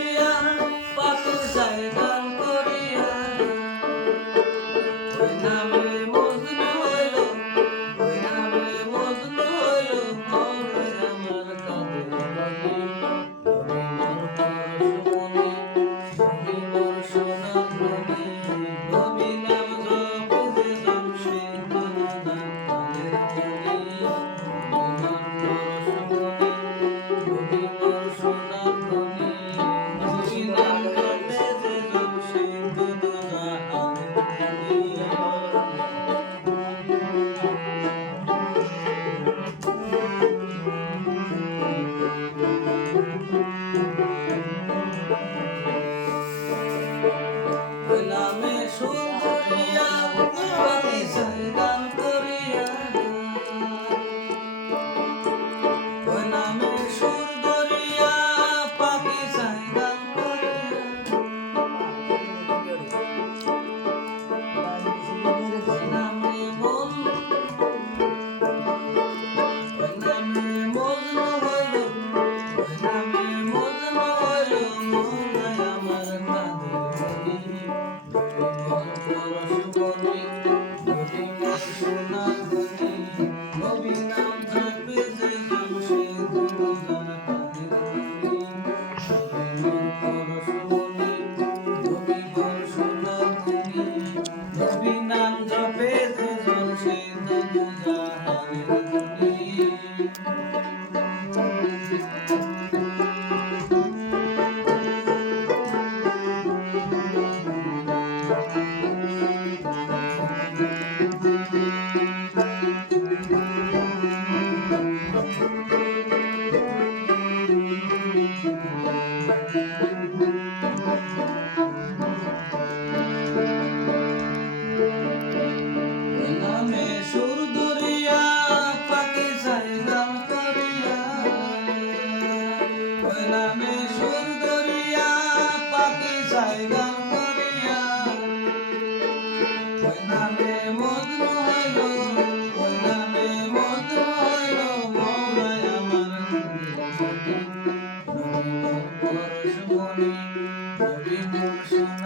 Maria, Paco Zé When I'm in one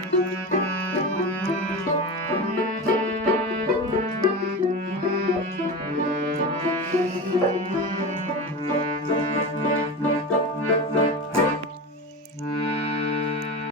Thank you.